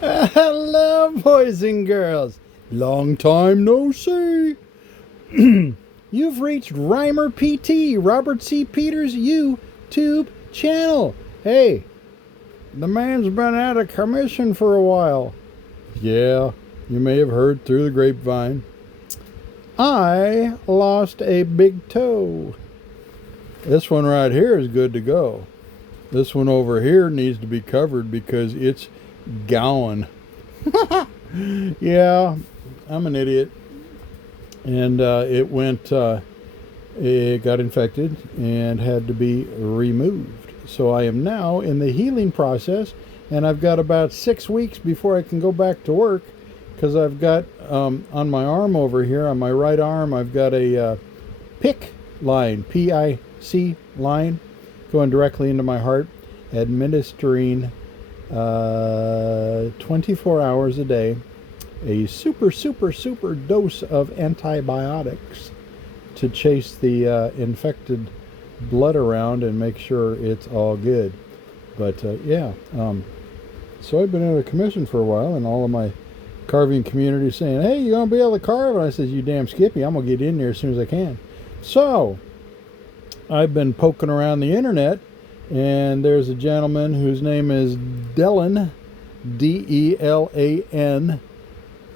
Hello, boys and girls. Long time no see. You've reached Rhymer PT, Robert C. Peters' YouTube channel. Hey, the man's been out of commission for a while. Yeah, you may have heard through the grapevine. I lost a big toe. This one right here is good to go. This one over here needs to be covered because it's going. Yeah, I'm an idiot. And it got infected and had to be removed. So I am now in the healing process, and I've got about 6 weeks before I can go back to work because I've got on my arm over here, on my right arm, I've got a PIC line, PIC line, going directly into my heart, administering 24 hours a day a super dose of antibiotics to chase the infected blood around and make sure it's all good. But so I've been out of commission for a while, and all of my carving community saying, hey, you gonna be able to carve? And I says, you damn Skippy, I'm gonna get in there as soon as I can. So I've been poking around the internet, and there's a gentleman whose name is Delan, DELAN,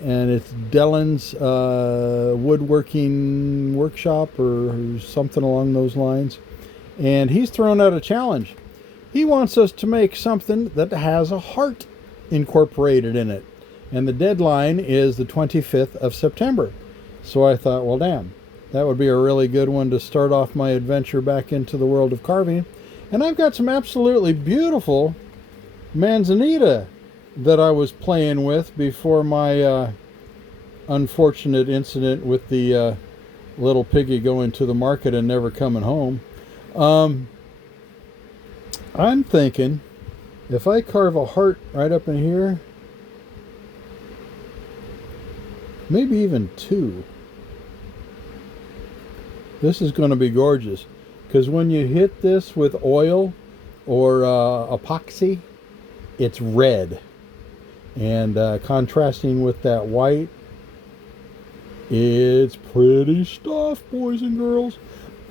and it's Delan's Woodworking Workshop or something along those lines. And he's thrown out a challenge. He wants us to make something that has a heart incorporated in it. And the deadline is the 25th of September. So I thought, well, damn, that would be a really good one to start off my adventure back into the world of carving. And I've got some absolutely beautiful manzanita that I was playing with before my unfortunate incident with the little piggy going to the market and never coming home. I'm thinking if I carve a heart right up in here, maybe even two, this is going to be gorgeous. Because when you hit this with oil or epoxy, it's red. And contrasting with that white, it's pretty stuff, boys and girls.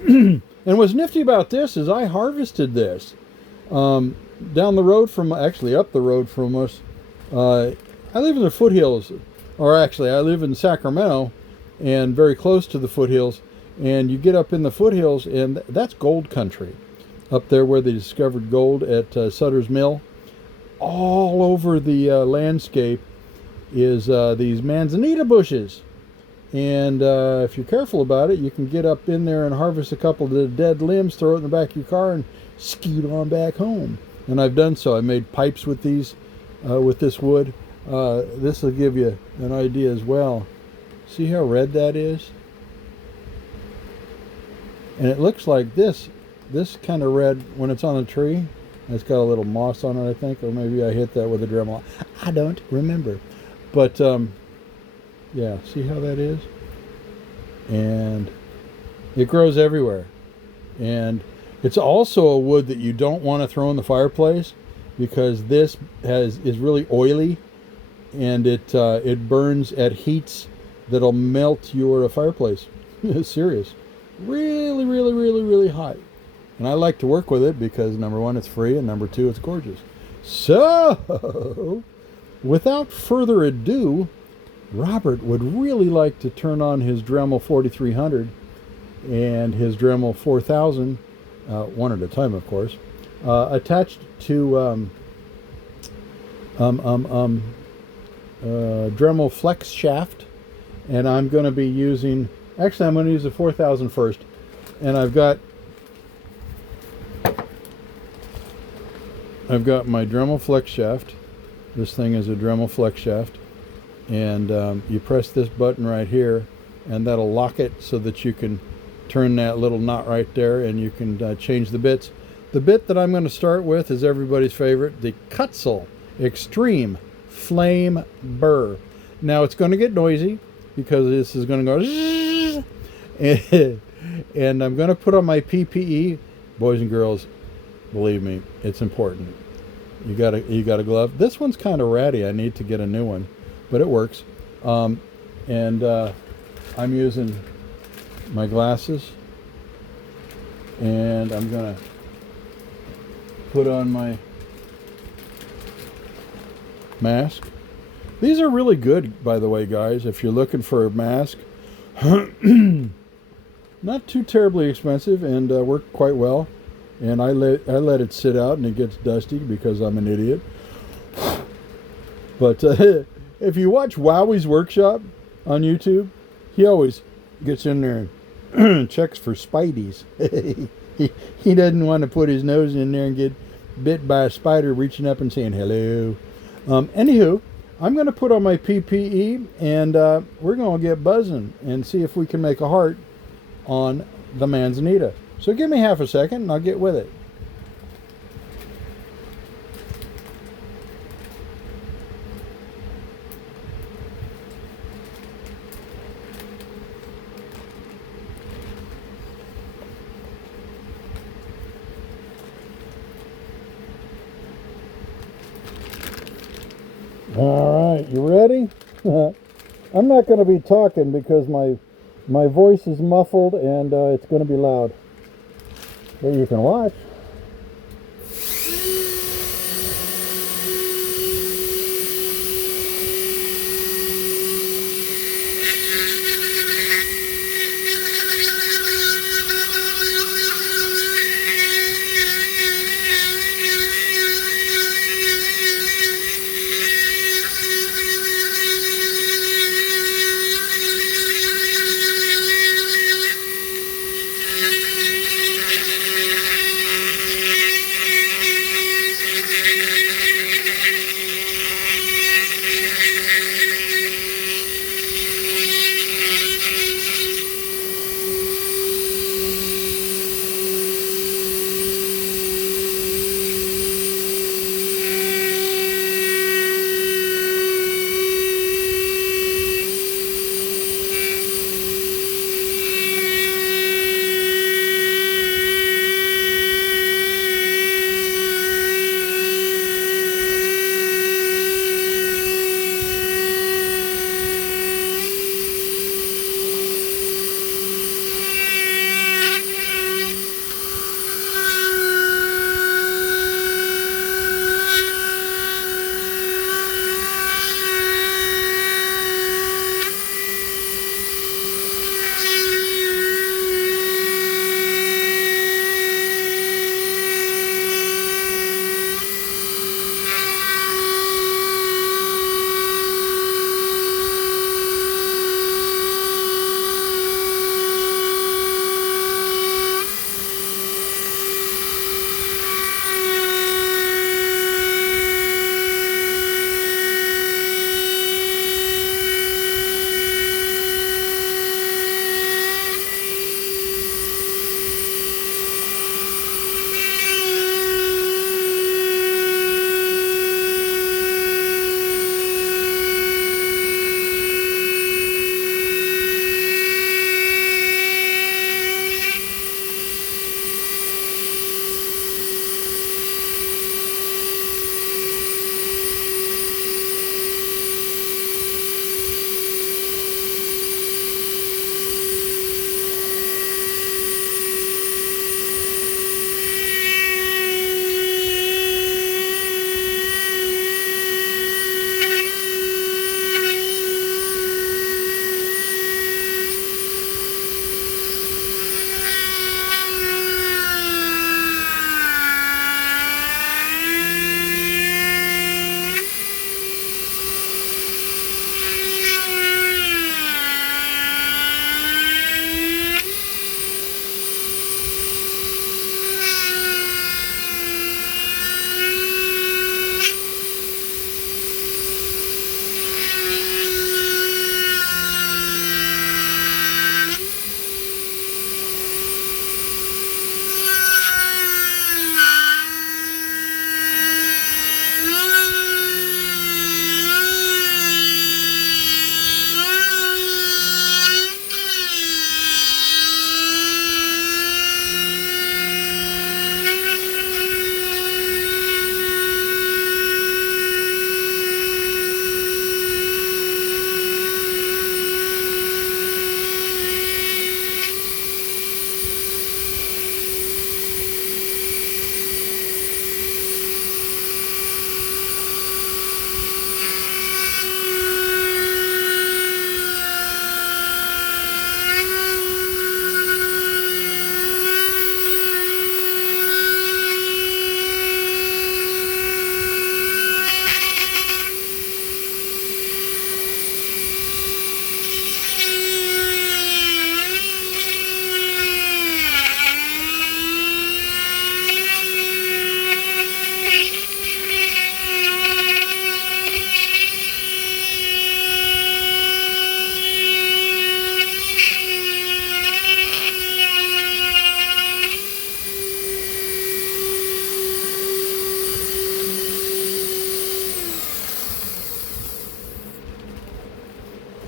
And what's nifty about this is I harvested this down the road from, actually up the road from us. I live in the foothills, or actually I live in Sacramento and very close to the foothills. And you get up in the foothills, and that's gold country. Up there where they discovered gold at Sutter's Mill. All over the landscape is these manzanita bushes. And if you're careful about it, you can get up in there and harvest a couple of the dead limbs, throw it in the back of your car, and scoot on back home. And I've done so. I made pipes with these, with this wood. This will give you an idea as well. See how red that is? And it looks like this kind of red when it's on a tree. It's got a little moss on it, I think, or maybe I hit that with a Dremel. I don't remember. But, yeah, see how that is? And it grows everywhere. And it's also a wood that you don't want to throw in the fireplace because this is really oily, and it burns at heats that'll melt your fireplace. It's serious. Really hot. And I like to work with it because number one, it's free, and number two, it's gorgeous. So, without further ado, Robert would really like to turn on his Dremel 4300 and his Dremel 4000, one at a time, of course, attached to Dremel flex shaft. And I'm going to be using, actually I'm going to use the 4000 first. And I've got my Dremel flex shaft. This thing is a Dremel flex shaft. And you press this button right here, and that'll lock it so that you can turn that little knot right there, and you can change the bits. The bit that I'm going to start with is everybody's favorite, the Kutzel Extreme Flame Burr. Now it's going to get noisy because this is going to go and I'm going to put on my PPE. Boys and girls, believe me, it's important. You got a glove. This one's kind of ratty. I need to get a new one, but it works. And I'm using my glasses, and I'm gonna put on my mask. These are really good, by the way, guys. If you're looking for a mask, not too terribly expensive and work quite well. And I let it sit out, and it gets dusty because I'm an idiot. But if you watch Wowie's Workshop on YouTube, he always gets in there and checks for spideys. he doesn't want to put his nose in there and get bit by a spider reaching up and saying hello. Anywho, I'm going to put on my PPE, and we're going to get buzzing and see if we can make a heart on the manzanita. So give me half a second and I'll get with it. All right, you ready? I'm not going to be talking because my voice is muffled and it's going to be loud. But you can watch.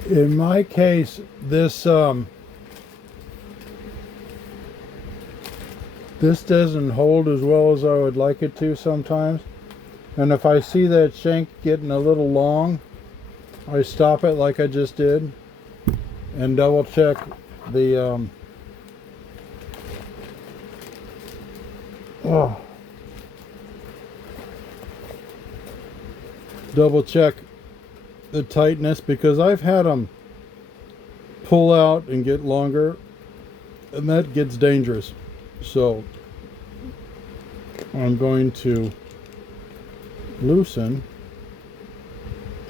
In my case, this doesn't hold as well as I would like it to sometimes. And if I see that shank getting a little long, I stop it like I just did and double check the double check the tightness, because I've had them pull out and get longer, and that gets dangerous. So I'm going to loosen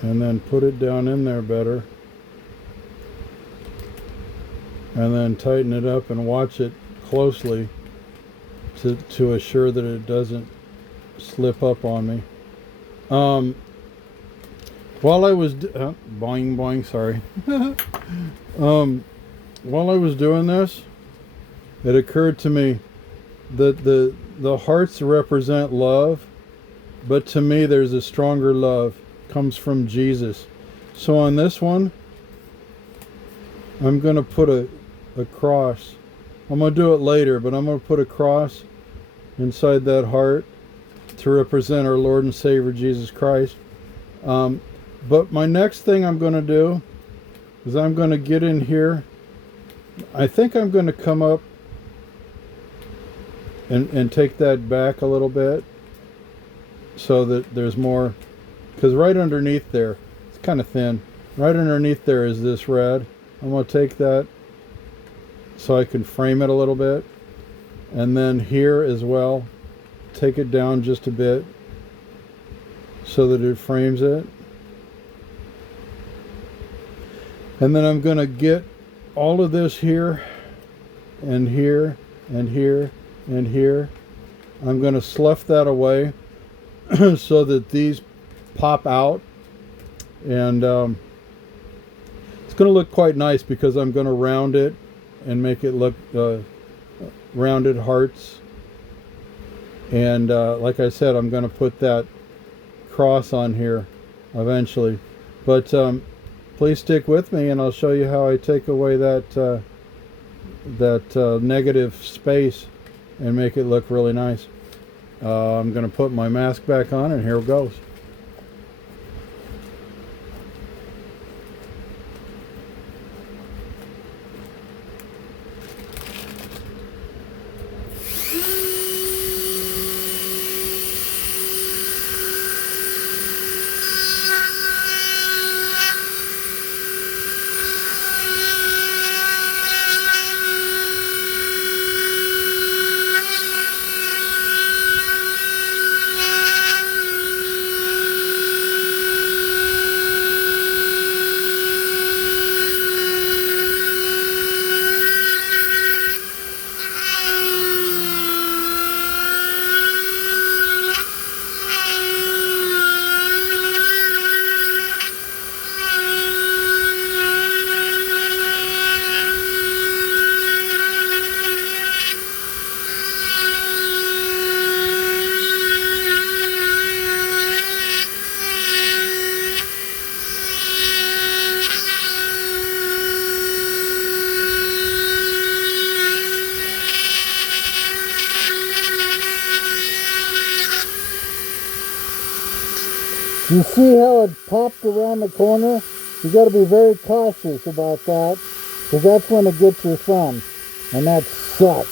and then put it down in there better, and then tighten it up and watch it closely to assure that it doesn't slip up on me. While I was boing boing, sorry. While I was doing this, it occurred to me that the hearts represent love, but to me there's a stronger love. It comes from Jesus. So on this one, I'm going to put a cross. I'm going to do it later, but I'm going to put a cross inside that heart to represent our Lord and Savior Jesus Christ. But my next thing I'm going to do is I'm going to get in here. I think I'm going to come up and take that back a little bit so that there's more, because right underneath there, it's kind of thin, right underneath there is this red. I'm going to take that so I can frame it a little bit, and then here as well, take it down just a bit so that it frames it. And then I'm going to get all of this here and here and here and here. I'm going to slough that away so that these pop out, and it's going to look quite nice because I'm going to round it and make it look rounded hearts. And like I said, I'm going to put that cross on here eventually, but please stick with me and I'll show you how I take away that negative space and make it look really nice. I'm going to put my mask back on, and here it goes. You see how it popped around the corner? You got to be very cautious about that, because that's when it gets your thumb, and that sucks.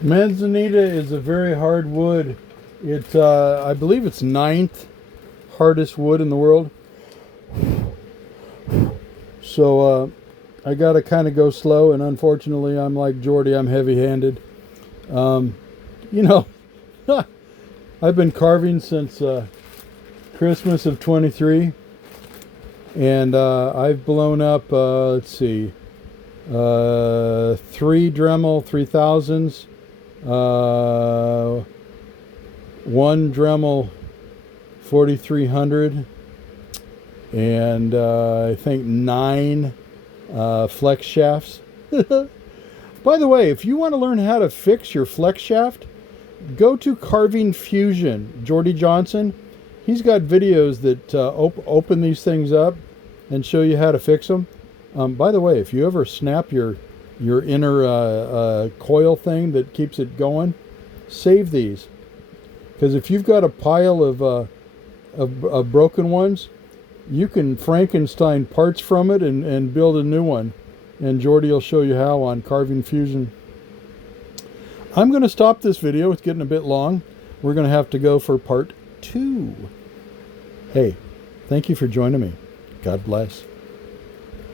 Manzanita is a very hard wood. It, I believe it's 9th hardest wood in the world. So I got to kind of go slow, and unfortunately I'm like Jordy, I'm heavy-handed. You know, I've been carving since Christmas of 23, and I've blown up, let's see, 3 Dremel 3000s, 1 Dremel 4300, and I think 9 flex shafts. By the way, if you want to learn how to fix your flex shaft, go to Carving Fusion. Jordy Johnson, he's got videos that open these things up and show you how to fix them. By the way, if you ever snap your inner coil thing that keeps it going, save these. Because if you've got a pile of broken ones, you can Frankenstein parts from it and build a new one. And Jordy will show you how on Carving Fusion. I'm going to stop this video. It's getting a bit long. We're going to have to go for part 2. Hey, thank you for joining me. God bless.